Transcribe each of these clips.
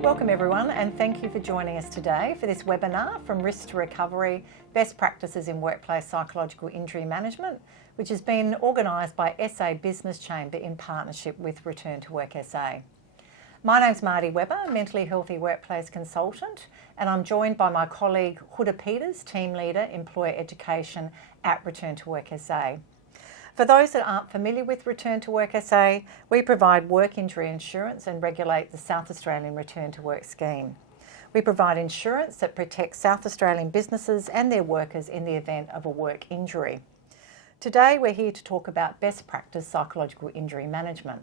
Welcome everyone, and thank you for joining us today for this webinar from Risk to Recovery, Best Practices in Workplace Psychological Injury Management, which has been organised by SA Business Chamber in partnership with Return to Work SA. My name's Marty Webber, Mentally Healthy Workplace Consultant, and I'm joined by my colleague Huda Peters, Team Leader, Employer Education at Return to Work SA. For those that aren't familiar with Return to Work SA, we provide work injury insurance and regulate the South Australian Return to Work scheme. We provide insurance that protects South Australian businesses and their workers in the event of a work injury. Today we're here to talk about best practice psychological injury management.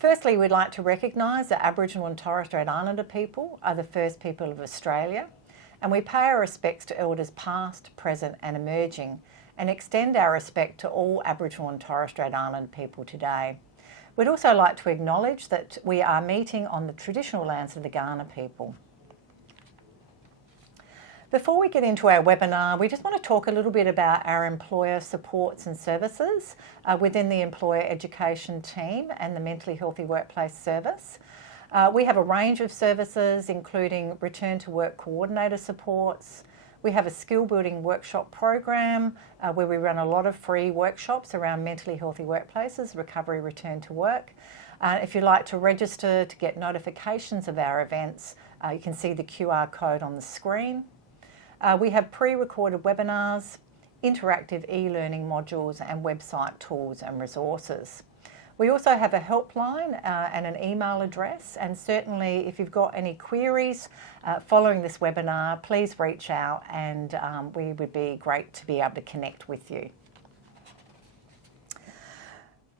Firstly, we'd like to recognise that Aboriginal and Torres Strait Islander people are the first people of Australia, and we pay our respects to elders past, present and emerging, and extend our respect to all Aboriginal and Torres Strait Islander people today. We'd also like to acknowledge that we are meeting on the traditional lands of the Kaurna people. Before we get into our webinar, we just want to talk a little bit about our employer supports and services within the Employer Education team and the Mentally Healthy Workplace Service. We have a range of services including Return to Work Coordinator supports. We have a skill building workshop program where we run a lot of free workshops around mentally healthy workplaces, recovery, return to work. If you'd like to register to get notifications of our events, you can see the QR code on the screen. We have pre-recorded webinars, interactive e-learning modules and website tools and resources. We also have a helpline and an email address, and certainly if you've got any queries following this webinar, please reach out and we would be great to be able to connect with you.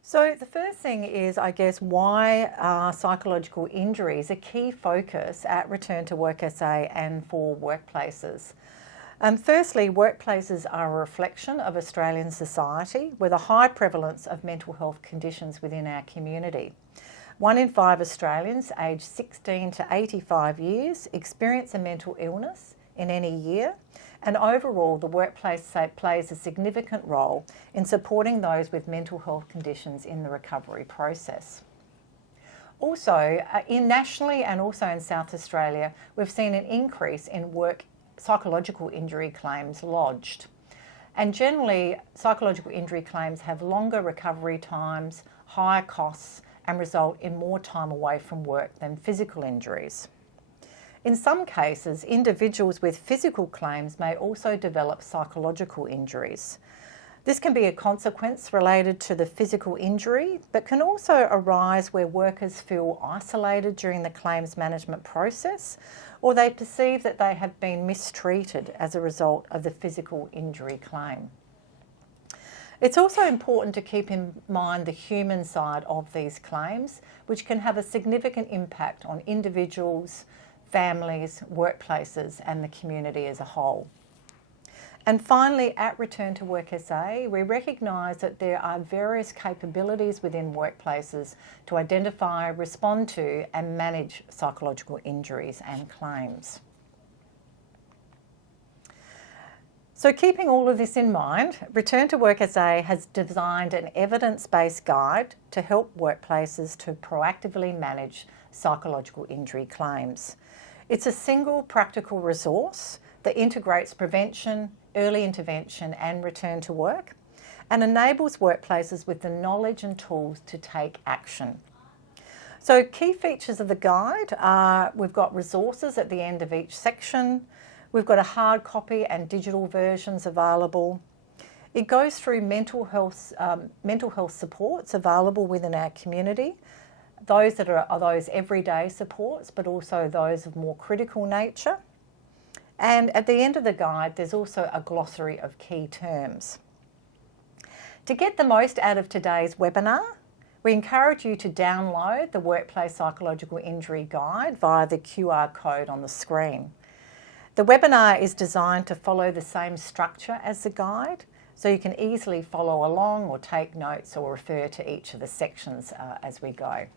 So the first thing is, I guess, why are psychological injuries a key focus at Return to Work SA and for workplaces? Firstly, workplaces are a reflection of Australian society with a high prevalence of mental health conditions within our community. 1 in 5 Australians aged 16 to 85 years experience a mental illness in any year, and overall the workplace plays a significant role in supporting those with mental health conditions in the recovery process. Also, nationally and also in South Australia, we've seen an increase in psychological injury claims lodged. And generally, psychological injury claims have longer recovery times, higher costs, and result in more time away from work than physical injuries. In some cases, individuals with physical claims may also develop psychological injuries. This can be a consequence related to the physical injury, but can also arise where workers feel isolated during the claims management process, or they perceive that they have been mistreated as a result of the physical injury claim. It's also important to keep in mind the human side of these claims, which can have a significant impact on individuals, families, workplaces, and the community as a whole. And finally, at Return to Work SA, we recognise that there are various capabilities within workplaces to identify, respond to and manage psychological injuries and claims. So keeping all of this in mind, Return to Work SA has designed an evidence-based guide to help workplaces to proactively manage psychological injury claims. It's a single practical resource that integrates prevention, early intervention and return to work, and enables workplaces with the knowledge and tools to take action. So key features of the guide are we've got resources at the end of each section, we've got a hard copy and digital versions available. It goes through mental health supports available within our community, those that are those everyday supports, but also those of more critical nature. And at the end of the guide, there's also a glossary of key terms. To get the most out of today's webinar, we encourage you to download the Workplace Psychological Injury Guide via the QR code on the screen. The webinar is designed to follow the same structure as the guide, so you can easily follow along or take notes or refer to each of the sections as we go.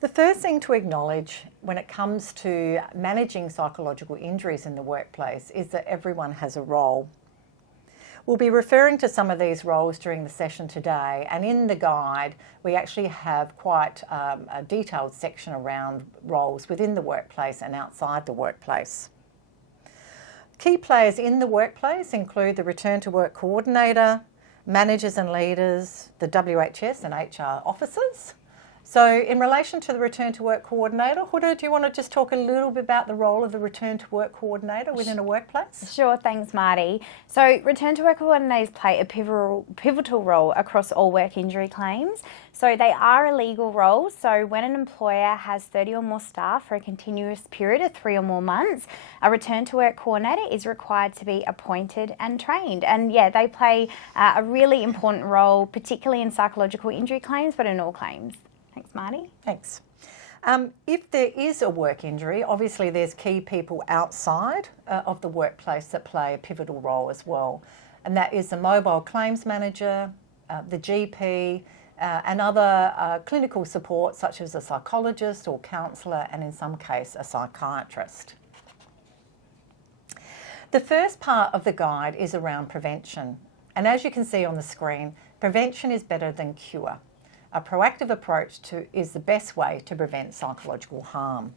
The first thing to acknowledge when it comes to managing psychological injuries in the workplace is that everyone has a role. We'll be referring to some of these roles during the session today, and in the guide we actually have quite a detailed section around roles within the workplace and outside the workplace. Key players in the workplace include the Return to Work Coordinator, managers and leaders, the WHS and HR officers. So in relation to the Return to Work Coordinator, Huda, do you want to just talk a little bit about the role of the Return to Work Coordinator within a workplace? Sure, thanks Marty. So Return to Work Coordinators play a pivotal role across all work injury claims. So they are a legal role, so when an employer has 30 or more staff for a continuous period of 3 or more months, a Return to Work Coordinator is required to be appointed and trained. And yeah, they play a really important role, particularly in psychological injury claims, but in all claims. Thanks, Marty. Thanks. If there is a work injury, obviously there's key people outside of the workplace that play a pivotal role as well. And that is the mobile claims manager, the GP, and other clinical support such as a psychologist or counsellor, and in some case a psychiatrist. The first part of the guide is around prevention. And as you can see on the screen, prevention is better than cure. A proactive approach is the best way to prevent psychological harm.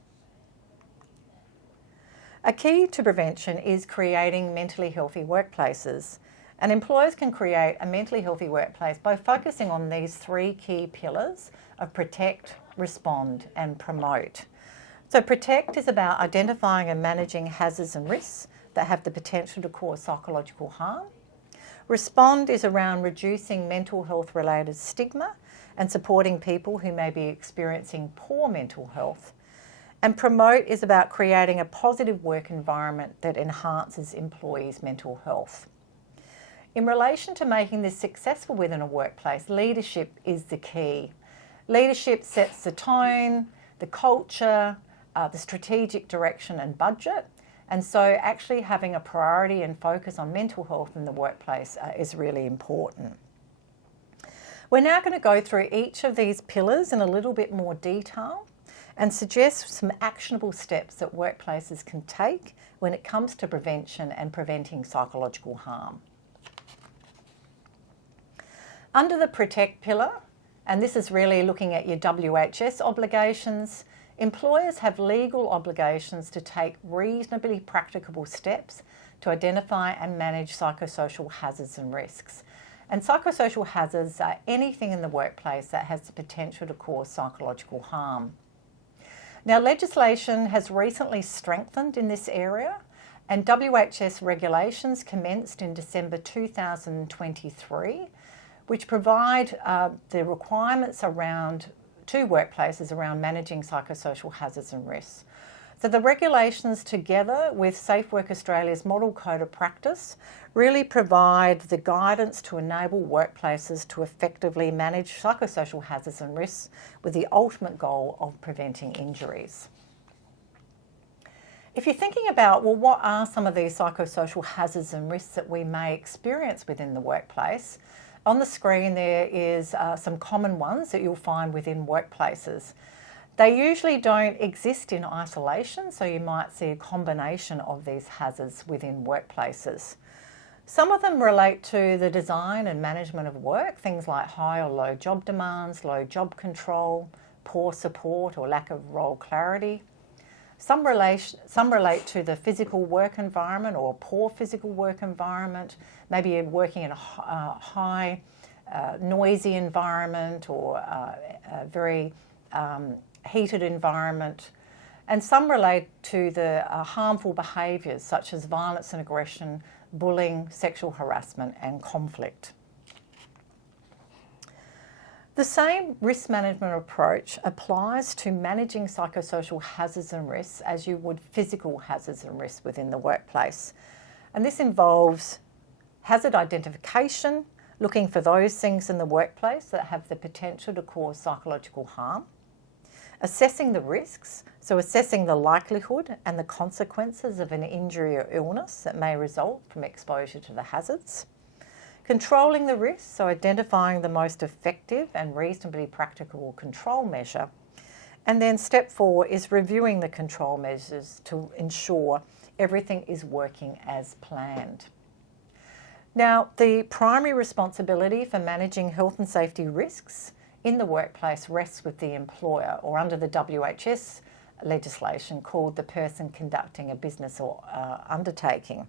A key to prevention is creating mentally healthy workplaces. And employers can create a mentally healthy workplace by focusing on these 3 key pillars of protect, respond and promote. So protect is about identifying and managing hazards and risks that have the potential to cause psychological harm. Respond is around reducing mental health related stigma and supporting people who may be experiencing poor mental health. And promote is about creating a positive work environment that enhances employees' mental health. In relation to making this successful within a workplace, leadership is the key. Leadership sets the tone, the culture, the strategic direction and budget. And so actually having a priority and focus on mental health in the workplace is really important. We're now going to go through each of these pillars in a little bit more detail and suggest some actionable steps that workplaces can take when it comes to prevention and preventing psychological harm. Under the protect pillar, and this is really looking at your WHS obligations, employers have legal obligations to take reasonably practicable steps to identify and manage psychosocial hazards and risks. And psychosocial hazards are anything in the workplace that has the potential to cause psychological harm. Now, legislation has recently strengthened in this area, and WHS regulations commenced in December 2023, which provide the requirements to workplaces around managing psychosocial hazards and risks. So the regulations, together with Safe Work Australia's Model Code of Practice, really provide the guidance to enable workplaces to effectively manage psychosocial hazards and risks with the ultimate goal of preventing injuries. If you're thinking about, well, what are some of these psychosocial hazards and risks that we may experience within the workplace? On the screen there is some common ones that you'll find within workplaces. They usually don't exist in isolation, so you might see a combination of these hazards within workplaces. Some of them relate to the design and management of work, things like high or low job demands, low job control, poor support or lack of role clarity. Some relate to the physical work environment or poor physical work environment. Maybe you're working in a high, noisy environment or a very heated environment. And some relate to the harmful behaviours such as violence and aggression, bullying, sexual harassment and conflict. The same risk management approach applies to managing psychosocial hazards and risks as you would physical hazards and risks within the workplace. And this involves hazard identification, looking for those things in the workplace that have the potential to cause psychological harm, assessing the risks, so assessing the likelihood and the consequences of an injury or illness that may result from exposure to the hazards, controlling the risks, so identifying the most effective and reasonably practicable control measure. And then step 4 is reviewing the control measures to ensure everything is working as planned. Now, the primary responsibility for managing health and safety risks in the workplace rests with the employer, or under the WHS legislation called the person conducting a business or undertaking.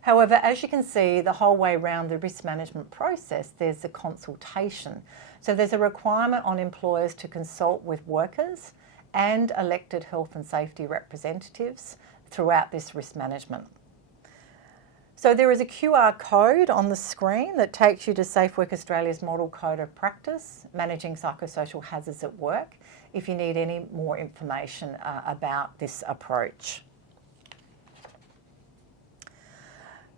However, as you can see, the whole way around the risk management process, there's a consultation. So there's a requirement on employers to consult with workers and elected health and safety representatives throughout this risk management. So there is a QR code on the screen that takes you to Safe Work Australia's Model Code of Practice, Managing Psychosocial Hazards at Work, if you need any more information about this approach.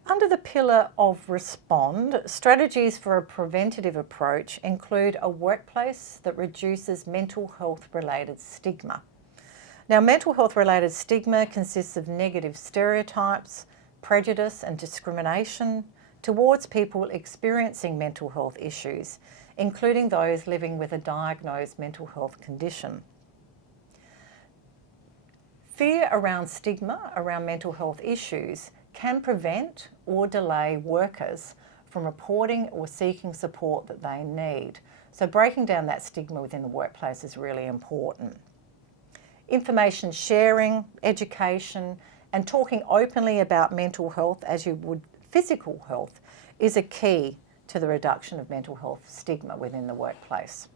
Under the pillar of respond, strategies for a preventative approach include a workplace that reduces mental health related stigma. Now, mental health related stigma consists of negative stereotypes, prejudice and discrimination towards people experiencing mental health issues, including those living with a diagnosed mental health condition. Fear around stigma around mental health issues can prevent or delay workers from reporting or seeking support that they need. So breaking down that stigma within the workplace is really important. Information sharing, education, and talking openly about mental health as you would physical health is a key to the reduction of mental health stigma within the workplace.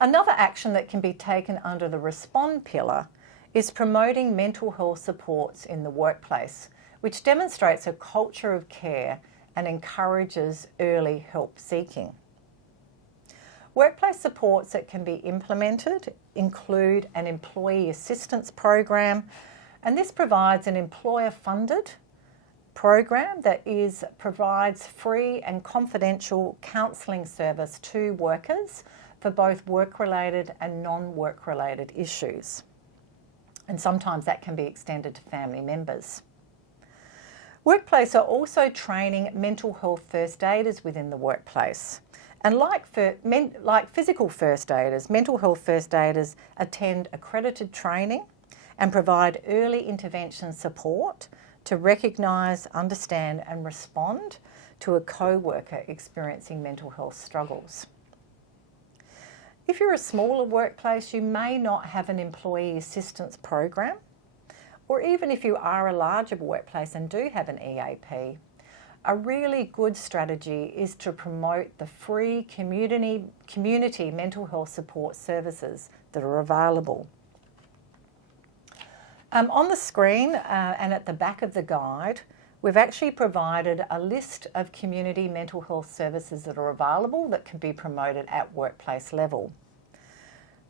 Another action that can be taken under the respond pillar is promoting mental health supports in the workplace, which demonstrates a culture of care and encourages early help seeking. Workplace supports that can be implemented include an employee assistance program, and this provides an employer-funded program that provides free and confidential counselling service to workers for both work-related and non-work-related issues. And sometimes that can be extended to family members. Workplace are also training mental health first aiders within the workplace. And like physical first aiders, mental health first aiders attend accredited training and provide early intervention support to recognise, understand and respond to a co-worker experiencing mental health struggles. If you're a smaller workplace, you may not have an employee assistance program, or even if you are a larger workplace and do have an EAP, a really good strategy is to promote the free community mental health support services that are available. On the screen and at the back of the guide, we've actually provided a list of community mental health services that are available that can be promoted at workplace level.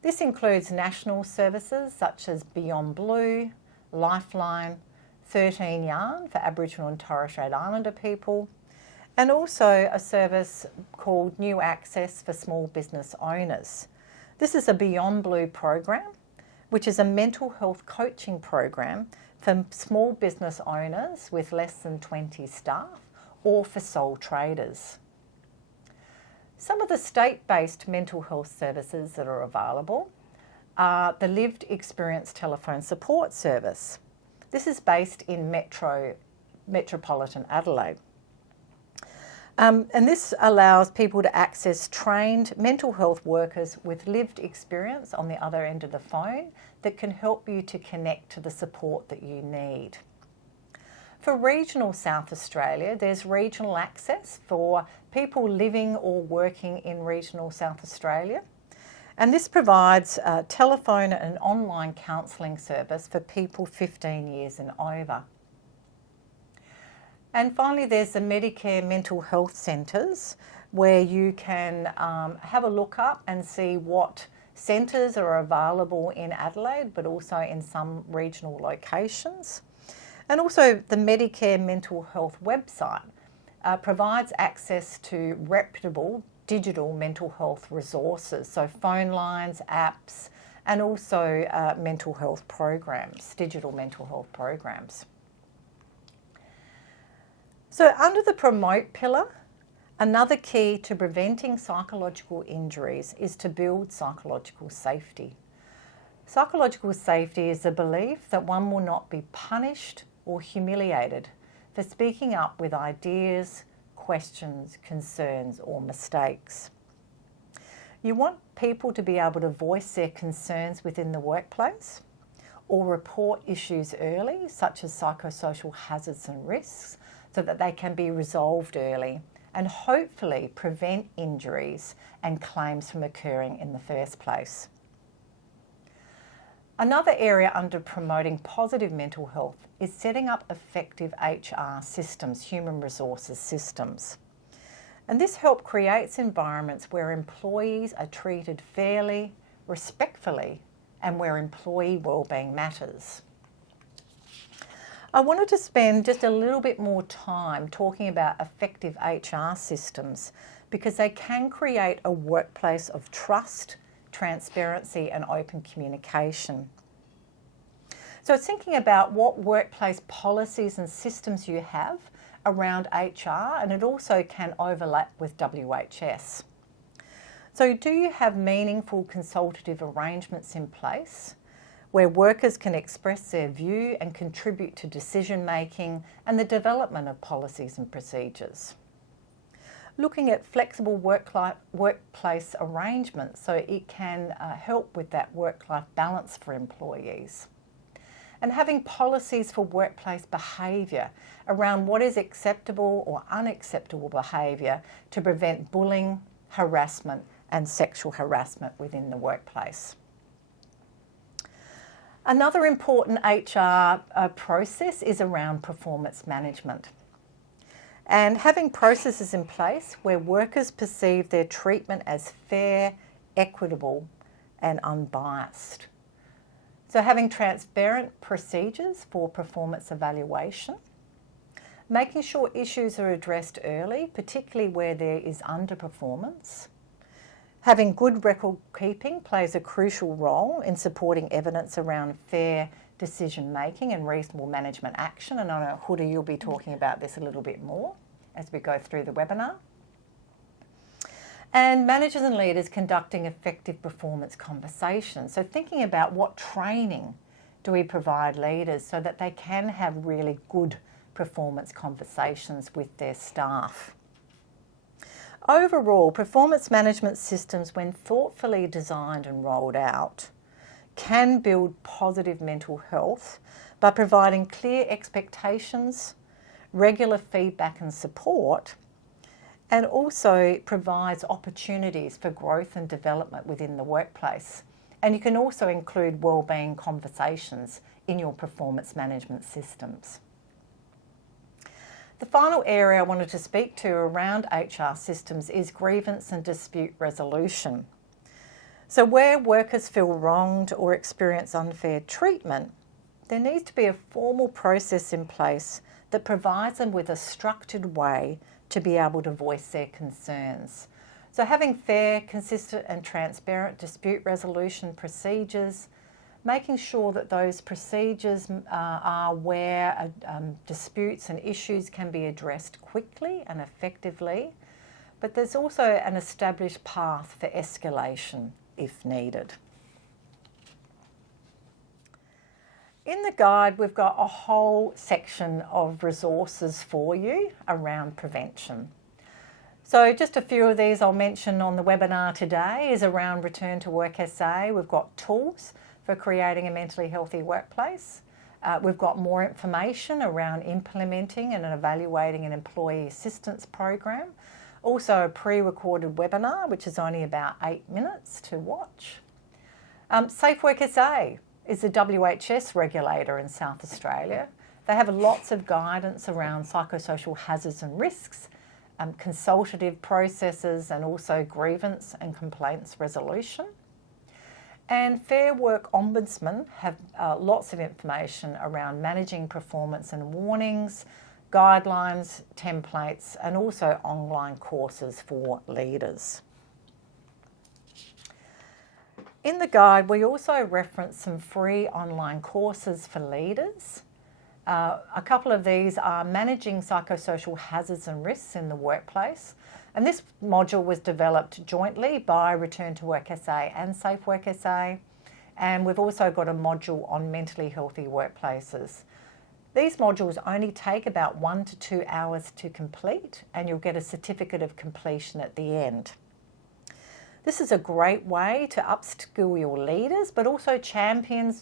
This includes national services such as Beyond Blue, Lifeline, 13 Yarn for Aboriginal and Torres Strait Islander people, and also a service called New Access for small business owners. This is a Beyond Blue program, which is a mental health coaching program for small business owners with less than 20 staff or for sole traders. Some of the state-based mental health services that are available are the Lived Experience Telephone Support Service. This is based in metropolitan Adelaide. And this allows people to access trained mental health workers with lived experience on the other end of the phone that can help you to connect to the support that you need. For regional South Australia, there's regional access for people living or working in regional South Australia. And this provides a telephone and online counselling service for people 15 years and over. And finally, there's the Medicare mental health centres where you can have a look up and see what centres are available in Adelaide, but also in some regional locations. And also the Medicare mental health website provides access to reputable digital mental health resources, so phone lines, apps, and also mental health programs, digital mental health programs. So under the promote pillar, another key to preventing psychological injuries is to build psychological safety. Psychological safety is the belief that one will not be punished or humiliated for speaking up with ideas, questions, concerns or mistakes. You want people to be able to voice their concerns within the workplace or report issues early, such as psychosocial hazards and risks, so that they can be resolved early and hopefully prevent injuries and claims from occurring in the first place. Another area under promoting positive mental health is setting up effective HR systems, human resources systems. And this help creates environments where employees are treated fairly, respectfully, and where employee wellbeing matters. I wanted to spend just a little bit more time talking about effective HR systems because they can create a workplace of trust, transparency and open communication. So it's thinking about what workplace policies and systems you have around HR, and it also can overlap with WHS. So do you have meaningful consultative arrangements in place where workers can express their view and contribute to decision making and the development of policies and procedures? Looking at flexible workplace arrangements so it can help with that work-life balance for employees. And having policies for workplace behaviour around what is acceptable or unacceptable behaviour to prevent bullying, harassment and sexual harassment within the workplace. Another important HR process is around performance management. And having processes in place where workers perceive their treatment as fair, equitable and unbiased. So having transparent procedures for performance evaluation, making sure issues are addressed early, particularly where there is underperformance. Having good record keeping plays a crucial role in supporting evidence around fair decision making and reasonable management action. And I know, Huda, you'll be talking about this a little bit more as we go through the webinar. And managers and leaders conducting effective performance conversations. So thinking about what training do we provide leaders so that they can have really good performance conversations with their staff. Overall, performance management systems, when thoughtfully designed and rolled out, can build positive mental health by providing clear expectations, regular feedback and support, and also provides opportunities for growth and development within the workplace. And you can also include wellbeing conversations in your performance management systems. The final area I wanted to speak to around HR systems is grievance and dispute resolution. So where workers feel wronged or experience unfair treatment, there needs to be a formal process in place that provides them with a structured way to be able to voice their concerns. So having fair, consistent and transparent dispute resolution procedures, making sure that those procedures are where disputes and issues can be addressed quickly and effectively, but there's also an established path for escalation if needed. In the guide, we've got a whole section of resources for you around prevention. So just a few of these I'll mention on the webinar today is around Return to Work SA. We've got tools for creating a mentally healthy workplace. We've got more information around implementing and evaluating an employee assistance program. Also a pre-recorded webinar, which is only about 8 minutes to watch. Safe Work SA is the WHS regulator in South Australia. They have lots of guidance around psychosocial hazards and risks, consultative processes and also grievance and complaints resolution. And Fair Work Ombudsman have lots of information around managing performance and warnings, guidelines, templates, and also online courses for leaders. In the guide, we also reference some free online courses for leaders. A couple of these are Managing Psychosocial Hazards and Risks in the Workplace. And this module was developed jointly by Return to Work SA and Safe Work SA. And we've also got a module on mentally healthy workplaces. These modules only take about 1 to 2 hours to complete, and you'll get a certificate of completion at the end. This is a great way to upskill your leaders, but also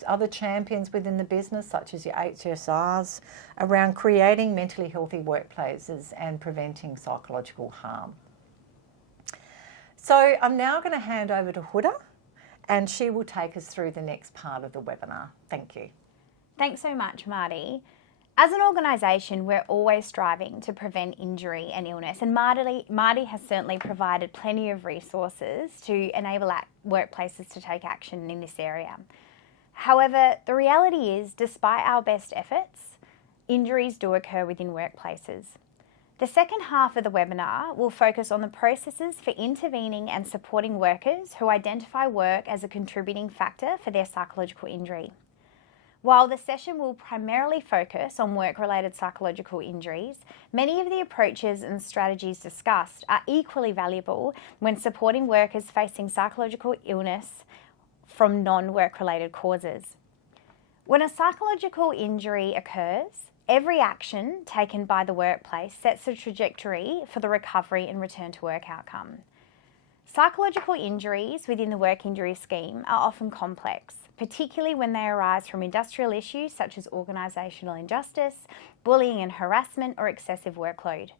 other champions within the business, such as your HSRs, around creating mentally healthy workplaces and preventing psychological harm. So I'm now going to hand over to Huda, and she will take us through the next part of the webinar. Thank you. Thanks so much, Marty. As an organisation, we're always striving to prevent injury and illness, and Marty has certainly provided plenty of resources to enable workplaces to take action in this area. However, the reality is, despite our best efforts, injuries do occur within workplaces. The second half of the webinar will focus on the processes for intervening and supporting workers who identify work as a contributing factor for their psychological injury. While the session will primarily focus on work-related psychological injuries, many of the approaches and strategies discussed are equally valuable when supporting workers facing psychological illness from non-work-related causes. When a psychological injury occurs, every action taken by the workplace sets a trajectory for the recovery and return to work outcome. Psychological injuries within the work injury scheme are often complex, particularly when they arise from industrial issues such as organisational injustice, bullying and harassment, or excessive workload.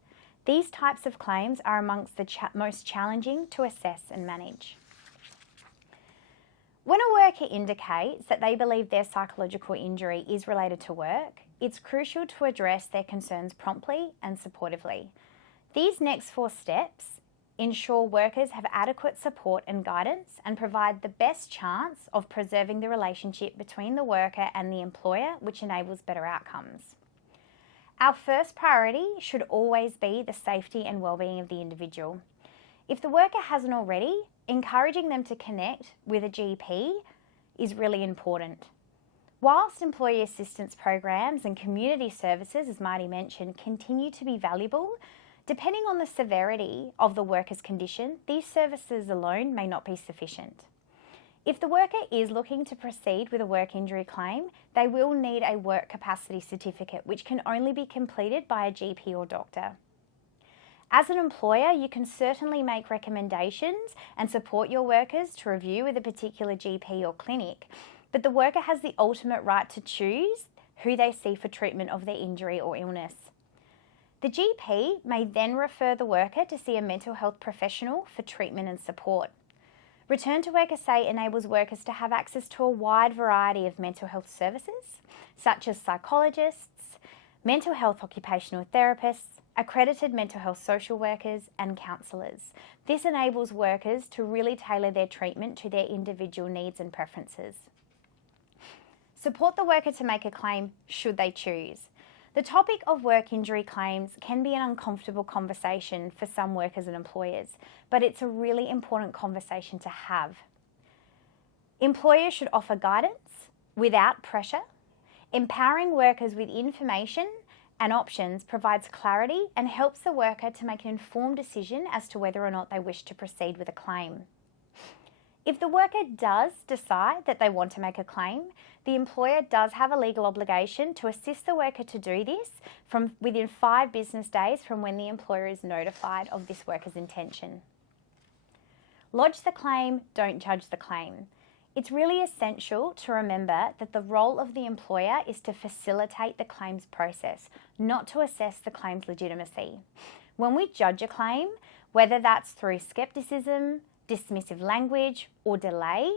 These types of claims are amongst the most challenging to assess and manage. When a worker indicates that they believe their psychological injury is related to work, it's crucial to address their concerns promptly and supportively. These next 4 steps ensure workers have adequate support and guidance and provide the best chance of preserving the relationship between the worker and the employer, which enables better outcomes. Our first priority should always be the safety and well-being of the individual. If the worker hasn't already, encouraging them to connect with a GP is really important. Whilst employee assistance programs and community services, as Marty mentioned, continue to be valuable, depending on the severity of the worker's condition, these services alone may not be sufficient. If the worker is looking to proceed with a work injury claim, they will need a work capacity certificate, which can only be completed by a GP or doctor. As an employer, you can certainly make recommendations and support your workers to review with a particular GP or clinic, but the worker has the ultimate right to choose who they see for treatment of their injury or illness. The GP may then refer the worker to see a mental health professional for treatment and support. Return to Work SA enables workers to have access to a wide variety of mental health services, such as psychologists, mental health occupational therapists, accredited mental health social workers, and counsellors. This enables workers to really tailor their treatment to their individual needs and preferences. Support the worker to make a claim should they choose. The topic of work injury claims can be an uncomfortable conversation for some workers and employers, but it's a really important conversation to have. Employers should offer guidance without pressure. Empowering workers with information and options provides clarity and helps the worker to make an informed decision as to whether or not they wish to proceed with a claim. If the worker does decide that they want to make a claim, the employer does have a legal obligation to assist the worker to do this from within 5 business days from when the employer is notified of this worker's intention. Lodge the claim, don't judge the claim. It's really essential to remember that the role of the employer is to facilitate the claims process, not to assess the claim's legitimacy. When we judge a claim, whether that's through scepticism, dismissive language, or delay,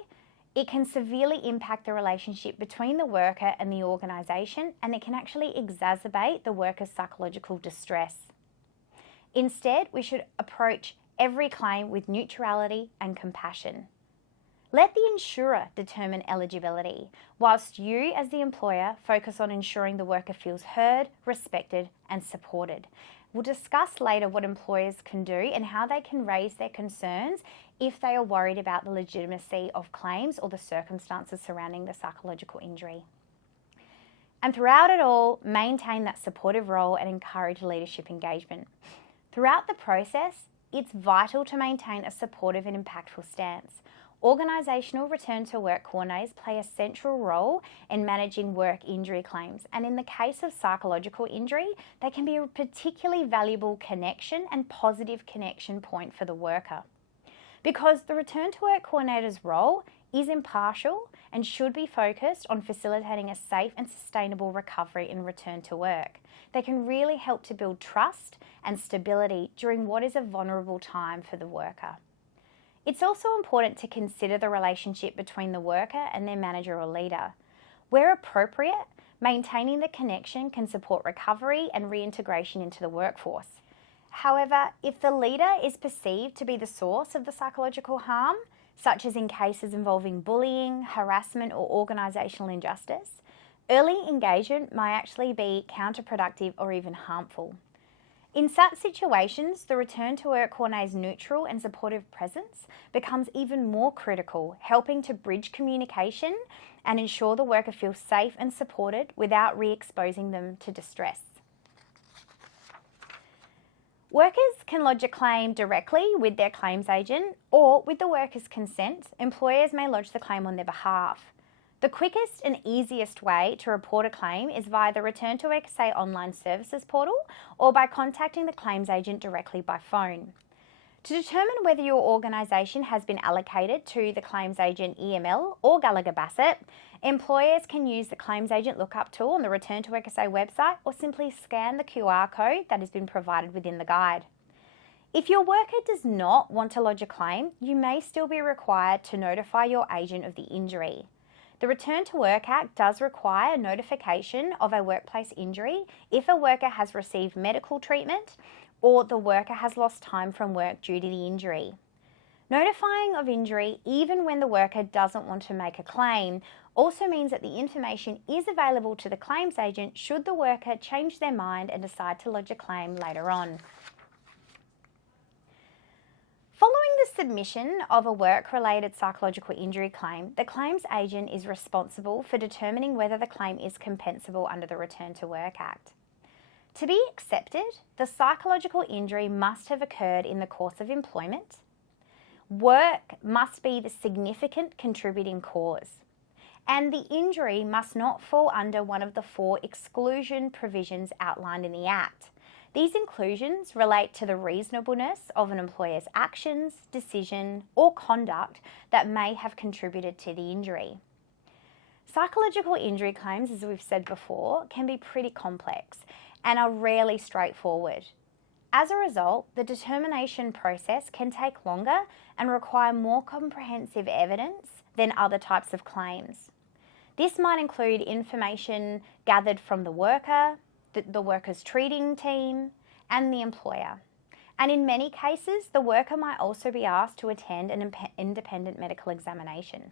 it can severely impact the relationship between the worker and the organisation, and it can actually exacerbate the worker's psychological distress. Instead, we should approach every claim with neutrality and compassion. Let the insurer determine eligibility, whilst you as the employer focus on ensuring the worker feels heard, respected and supported. We'll discuss later what employers can do and how they can raise their concerns if they are worried about the legitimacy of claims or the circumstances surrounding the psychological injury. And throughout it all, maintain that supportive role and encourage leadership engagement. Throughout the process, it's vital to maintain a supportive and impactful stance. Organisational return to work coordinators play a central role in managing work injury claims, and in the case of psychological injury, they can be a particularly valuable connection and positive connection point for the worker. Because the return to work coordinator's role is impartial and should be focused on facilitating a safe and sustainable recovery and return to work. They can really help to build trust and stability during what is a vulnerable time for the worker. It's also important to consider the relationship between the worker and their manager or leader. Where appropriate, maintaining the connection can support recovery and reintegration into the workforce. However, if the leader is perceived to be the source of the psychological harm, such as in cases involving bullying, harassment, or organisational injustice, early engagement might actually be counterproductive or even harmful. In such situations, the return to work coordinator's neutral and supportive presence becomes even more critical, helping to bridge communication and ensure the worker feels safe and supported without re-exposing them to distress. Workers can lodge a claim directly with their claims agent, or with the worker's consent, employers may lodge the claim on their behalf. The quickest and easiest way to report a claim is via the Return to Work SA online services portal or by contacting the claims agent directly by phone. To determine whether your organisation has been allocated to the claims agent EML or Gallagher Bassett, employers can use the claims agent lookup tool on the Return to Work SA website or simply scan the QR code that has been provided within the guide. If your worker does not want to lodge a claim, you may still be required to notify your agent of the injury. The Return to Work Act does require notification of a workplace injury if a worker has received medical treatment or the worker has lost time from work due to the injury. Notifying of injury, even when the worker doesn't want to make a claim, also means that the information is available to the claims agent should the worker change their mind and decide to lodge a claim later on. Following the submission of a work-related psychological injury claim, the claims agent is responsible for determining whether the claim is compensable under the Return to Work Act. To be accepted, the psychological injury must have occurred in the course of employment. Work must be the significant contributing cause, and the injury must not fall under one of the 4 exclusion provisions outlined in the Act. These inclusions relate to the reasonableness of an employer's actions, decision, or conduct that may have contributed to the injury. Psychological injury claims, as we've said before, can be pretty complex and are rarely straightforward. As a result, the determination process can take longer and require more comprehensive evidence than other types of claims. This might include information gathered from the worker, the worker's treating team, and the employer. And in many cases, the worker might also be asked to attend an independent medical examination.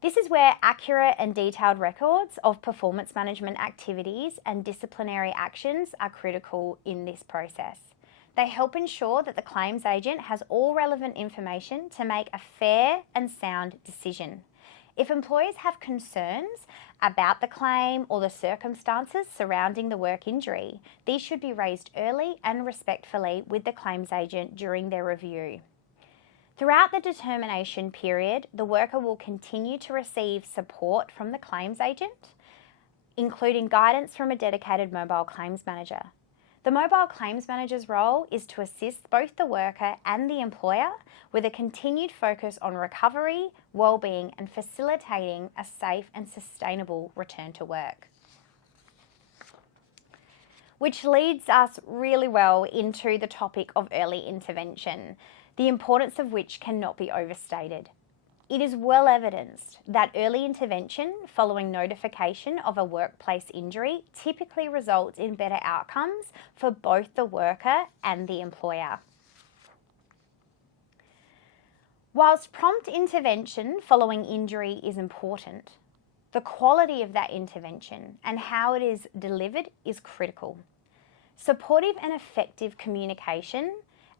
This is where accurate and detailed records of performance management activities and disciplinary actions are critical in this process. They help ensure that the claims agent has all relevant information to make a fair and sound decision. If employers have concerns about the claim or the circumstances surrounding the work injury, these should be raised early and respectfully with the claims agent during their review. Throughout the determination period, the worker will continue to receive support from the claims agent, including guidance from a dedicated mobile claims manager. The mobile claims manager's role is to assist both the worker and the employer with a continued focus on recovery, well-being, and facilitating a safe and sustainable return to work. Which leads us really well into the topic of early intervention, the importance of which cannot be overstated. It is well evidenced that early intervention following notification of a workplace injury typically results in better outcomes for both the worker and the employer. Whilst prompt intervention following injury is important, the quality of that intervention and how it is delivered is critical. Supportive and effective communication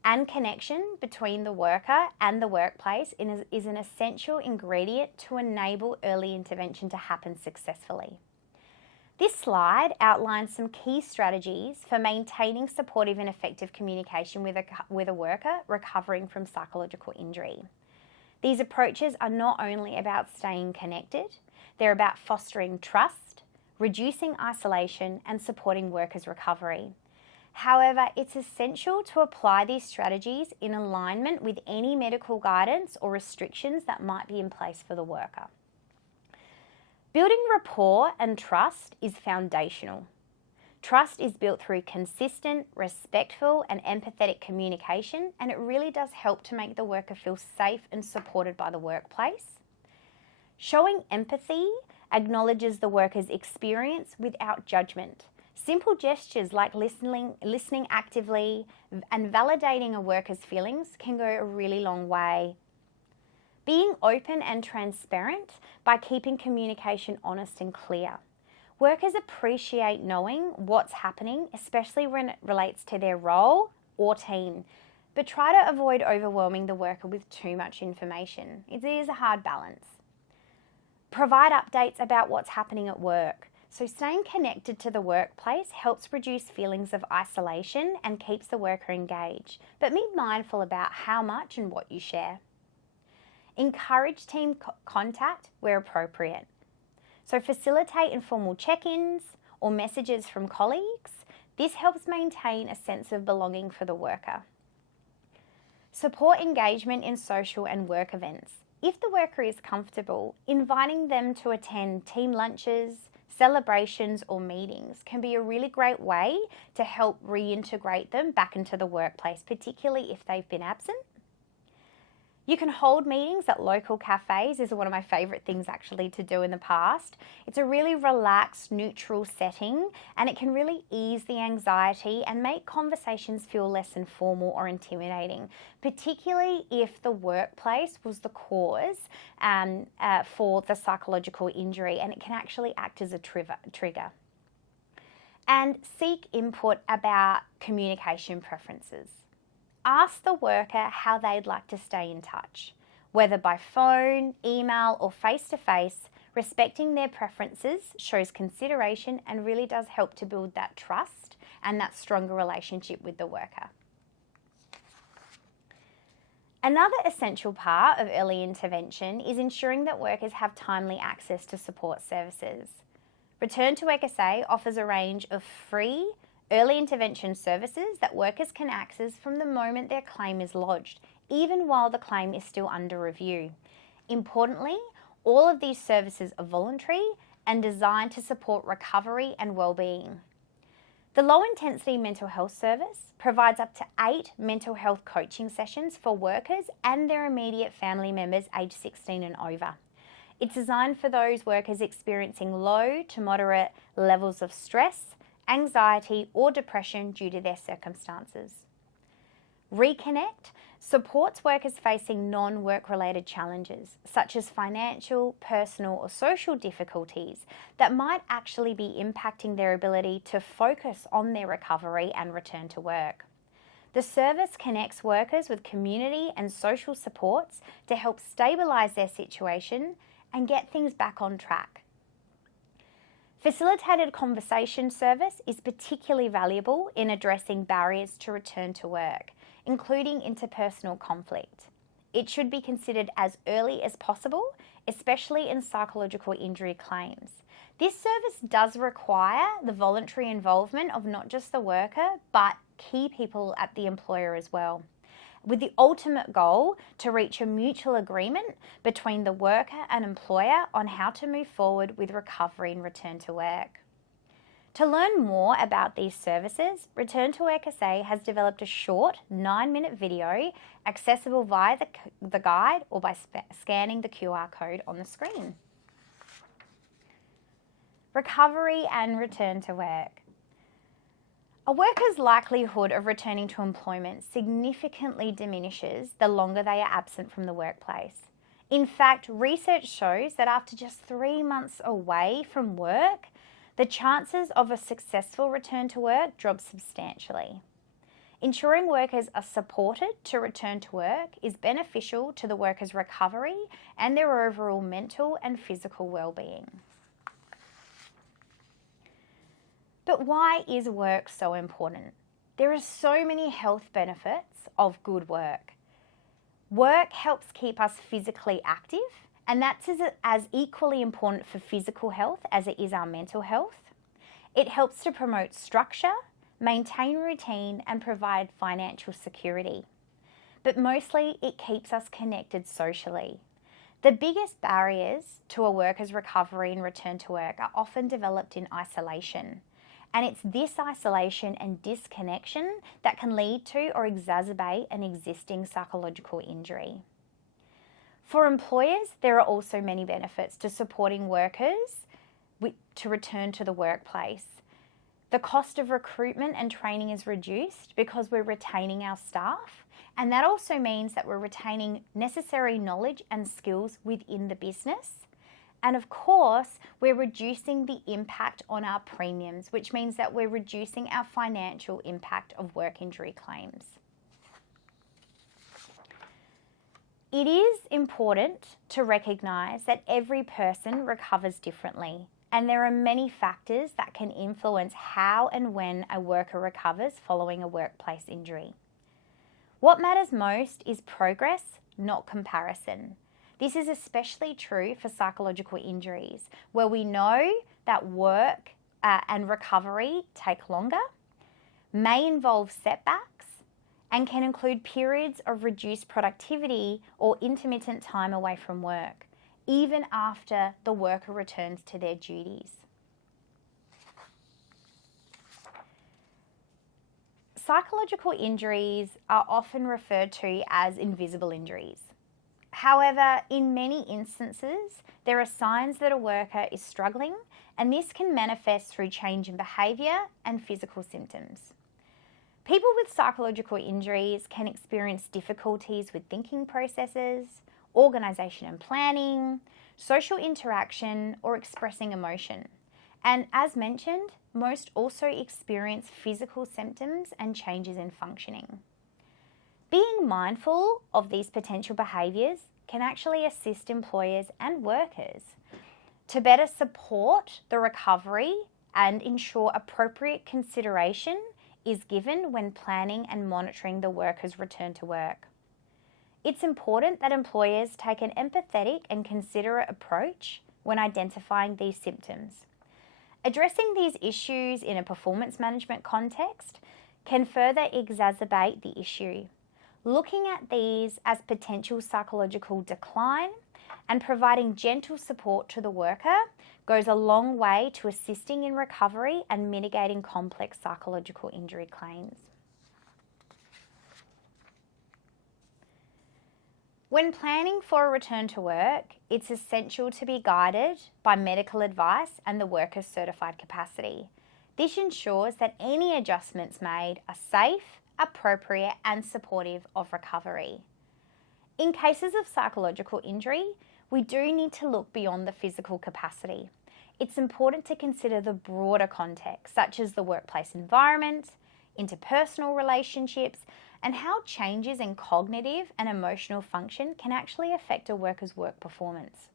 and connection between the worker and the workplace is an essential ingredient to enable early intervention to happen successfully. This slide outlines some key strategies for maintaining supportive and effective communication with a worker recovering from psychological injury. These approaches are not only about staying connected, they're about fostering trust, reducing isolation, and supporting workers' recovery. However, it's essential to apply these strategies in alignment with any medical guidance or restrictions that might be in place for the worker. Building rapport and trust is foundational. Trust is built through consistent, respectful, and empathetic communication, and it really does help to make the worker feel safe and supported by the workplace. Showing empathy acknowledges the worker's experience without judgment. Simple gestures like listening actively and validating a worker's feelings can go a really long way. Being open and transparent by keeping communication honest and clear. Workers appreciate knowing what's happening, especially when it relates to their role or team, but try to avoid overwhelming the worker with too much information. It is a hard balance. Provide updates about what's happening at work. So staying connected to the workplace helps reduce feelings of isolation and keeps the worker engaged, but be mindful about how much and what you share. Encourage team contact where appropriate. So facilitate informal check-ins or messages from colleagues. This helps maintain a sense of belonging for the worker. Support engagement in social and work events. If the worker is comfortable, inviting them to attend team lunches, celebrations or meetings can be a really great way to help reintegrate them back into the workplace, particularly if they've been absent. You can hold meetings at local cafes. This is one of my favourite things actually to do in the past. It's a really relaxed, neutral setting, and it can really ease the anxiety and make conversations feel less informal or intimidating, particularly if the workplace was the cause for the psychological injury, and it can actually act as a trigger. And seek input about communication preferences. Ask the worker how they'd like to stay in touch, whether by phone, email, or face-to-face. Respecting their preferences shows consideration and really does help to build that trust and that stronger relationship with the worker. Another essential part of early intervention is ensuring that workers have timely access to support services. Return to Work SA offers a range of free early intervention services that workers can access from the moment their claim is lodged, even while the claim is still under review. Importantly, all of these services are voluntary and designed to support recovery and well-being. The Low Intensity Mental Health Service provides up to 8 mental health coaching sessions for workers and their immediate family members aged 16 and over. It's designed for those workers experiencing low to moderate levels of stress, anxiety or depression due to their circumstances. Reconnect supports workers facing non-work related challenges such as financial, personal or social difficulties that might actually be impacting their ability to focus on their recovery and return to work. The service connects workers with community and social supports to help stabilise their situation and get things back on track. Facilitated conversation service is particularly valuable in addressing barriers to return to work, including interpersonal conflict. It should be considered as early as possible, especially in psychological injury claims. This service does require the voluntary involvement of not just the worker, but key people at the employer as well, with the ultimate goal to reach a mutual agreement between the worker and employer on how to move forward with recovery and return to work. To learn more about these services, Return to Work SA has developed a short 9-minute video accessible via the guide or by scanning the QR code on the screen. Recovery and return to work. A worker's likelihood of returning to employment significantly diminishes the longer they are absent from the workplace. In fact, research shows that after just 3 months away from work, the chances of a successful return to work drop substantially. Ensuring workers are supported to return to work is beneficial to the worker's recovery and their overall mental and physical well-being. But why is work so important? There are so many health benefits of good work. Work helps keep us physically active, and that's as equally important for physical health as it is our mental health. It helps to promote structure, maintain routine, and provide financial security. But mostly, it keeps us connected socially. The biggest barriers to a worker's recovery and return to work are often developed in isolation. And it's this isolation and disconnection that can lead to or exacerbate an existing psychological injury. For employers, there are also many benefits to supporting workers to return to the workplace. The cost of recruitment and training is reduced because we're retaining our staff, and that also means that we're retaining necessary knowledge and skills within the business. And of course, we're reducing the impact on our premiums, which means that we're reducing our financial impact of work injury claims. It is important to recognise that every person recovers differently, and there are many factors that can influence how and when a worker recovers following a workplace injury. What matters most is progress, not comparison. This is especially true for psychological injuries, where we know that work and recovery take longer, may involve setbacks, and can include periods of reduced productivity or intermittent time away from work, even after the worker returns to their duties. Psychological injuries are often referred to as invisible injuries. However, in many instances, there are signs that a worker is struggling, and this can manifest through change in behaviour and physical symptoms. People with psychological injuries can experience difficulties with thinking processes, organisation and planning, social interaction, or expressing emotion. And as mentioned, most also experience physical symptoms and changes in functioning. Being mindful of these potential behaviours can actually assist employers and workers to better support the recovery and ensure appropriate consideration is given when planning and monitoring the worker's return to work. It's important that employers take an empathetic and considerate approach when identifying these symptoms. Addressing these issues in a performance management context can further exacerbate the issue. Looking at these as potential psychological decline and providing gentle support to the worker goes a long way to assisting in recovery and mitigating complex psychological injury claims. When planning for a return to work, it's essential to be guided by medical advice and the worker's certified capacity. This ensures that any adjustments made are safe, appropriate, and supportive of recovery. In cases of psychological injury, we do need to look beyond the physical capacity. It's important to consider the broader context, such as the workplace environment, interpersonal relationships, and how changes in cognitive and emotional function can actually affect a worker's work performance.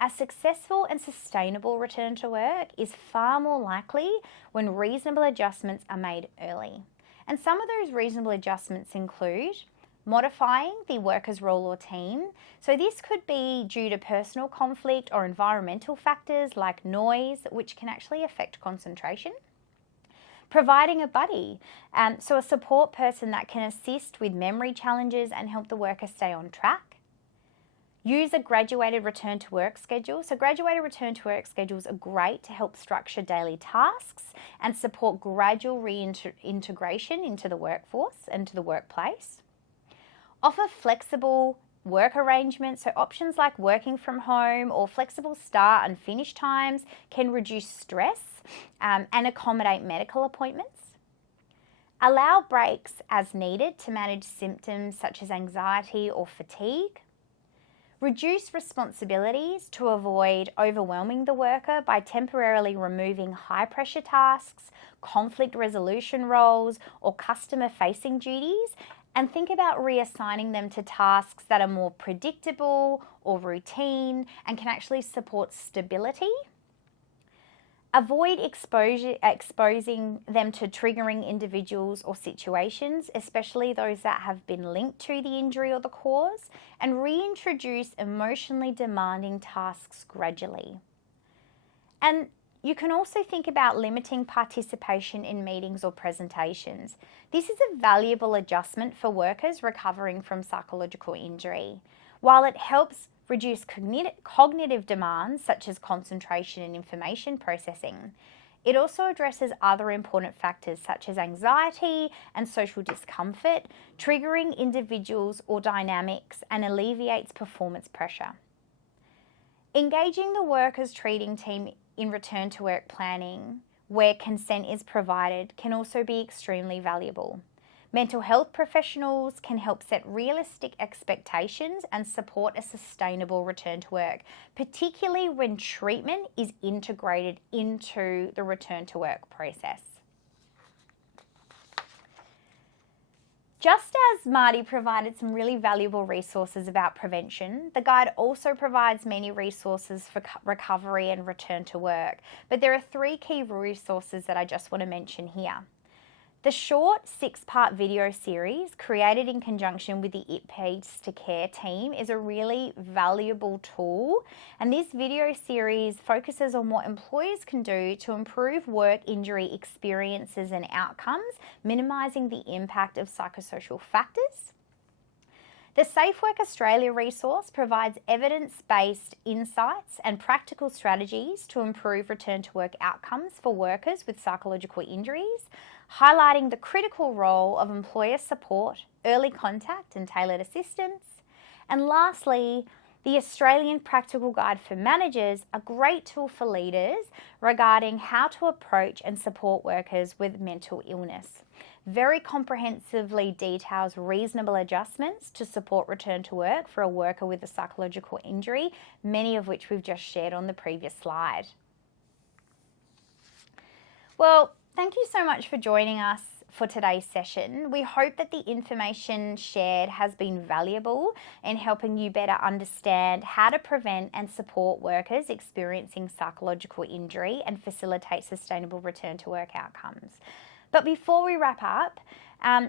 A successful and sustainable return to work is far more likely when reasonable adjustments are made early. And some of those reasonable adjustments include modifying the worker's role or team. So this could be due to personal conflict or environmental factors like noise, which can actually affect concentration. Providing a buddy, so a support person that can assist with memory challenges and help the worker stay on track. Use a graduated return to work schedule. So graduated return to work schedules are great to help structure daily tasks and support gradual reintegration into the workforce and to the workplace. Offer flexible work arrangements, so options like working from home or flexible start and finish times can reduce stress and accommodate medical appointments. Allow breaks as needed to manage symptoms such as anxiety or fatigue. Reduce responsibilities to avoid overwhelming the worker by temporarily removing high-pressure tasks, conflict resolution roles, or customer-facing duties, and think about reassigning them to tasks that are more predictable or routine and can actually support stability. Avoid exposing them to triggering individuals or situations, especially those that have been linked to the injury or the cause, and reintroduce emotionally demanding tasks gradually. And you can also think about limiting participation in meetings or presentations. This is a valuable adjustment for workers recovering from psychological injury. While it helps reduce cognitive demands such as concentration and information processing, it also addresses other important factors such as anxiety and social discomfort, triggering individuals or dynamics, and alleviates performance pressure. Engaging the workers' treating team in return to work planning, where consent is provided, can also be extremely valuable. Mental health professionals can help set realistic expectations and support a sustainable return to work, particularly when treatment is integrated into the return to work process. Just as Marty provided some really valuable resources about prevention, the guide also provides many resources for recovery and return to work. But there are 3 key resources that I just want to mention here. The short 6-part video series created in conjunction with the It Pays to Care team is a really valuable tool, and this video series focuses on what employers can do to improve work injury experiences and outcomes, minimising the impact of psychosocial factors. The Safe Work Australia resource provides evidence-based insights and practical strategies to improve return to work outcomes for workers with psychological injuries, highlighting the critical role of employer support, early contact and tailored assistance. And lastly, the Australian Practical Guide for Managers, a great tool for leaders regarding how to approach and support workers with mental illness. Very comprehensively details reasonable adjustments to support return to work for a worker with a psychological injury, many of which we've just shared on the previous slide. Well, thank you so much for joining us for today's session. We hope that the information shared has been valuable in helping you better understand how to prevent and support workers experiencing psychological injury and facilitate sustainable return to work outcomes. But before we wrap up,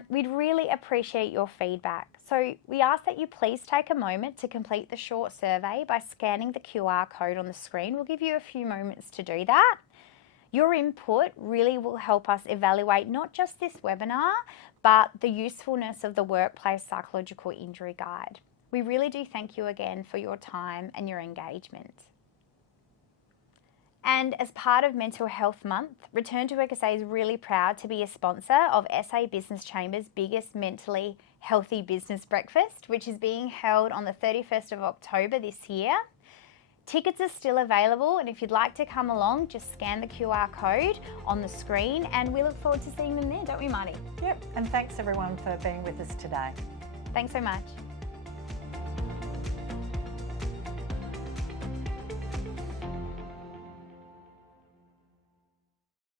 we'd really appreciate your feedback. So we ask that you please take a moment to complete the short survey by scanning the QR code on the screen. We'll give you a few moments to do that. Your input really will help us evaluate not just this webinar, but the usefulness of the Workplace Psychological Injury Guide. We really do thank you again for your time and your engagement. And as part of Mental Health Month, Return to Work SA is really proud to be a sponsor of SA Business Chamber's biggest mentally healthy business breakfast, which is being held on the 31st of October this year. Tickets are still available, and if you'd like to come along, just scan the QR code on the screen, and we look forward to seeing them there, don't we, Marty? Yep, and thanks everyone for being with us today. Thanks so much.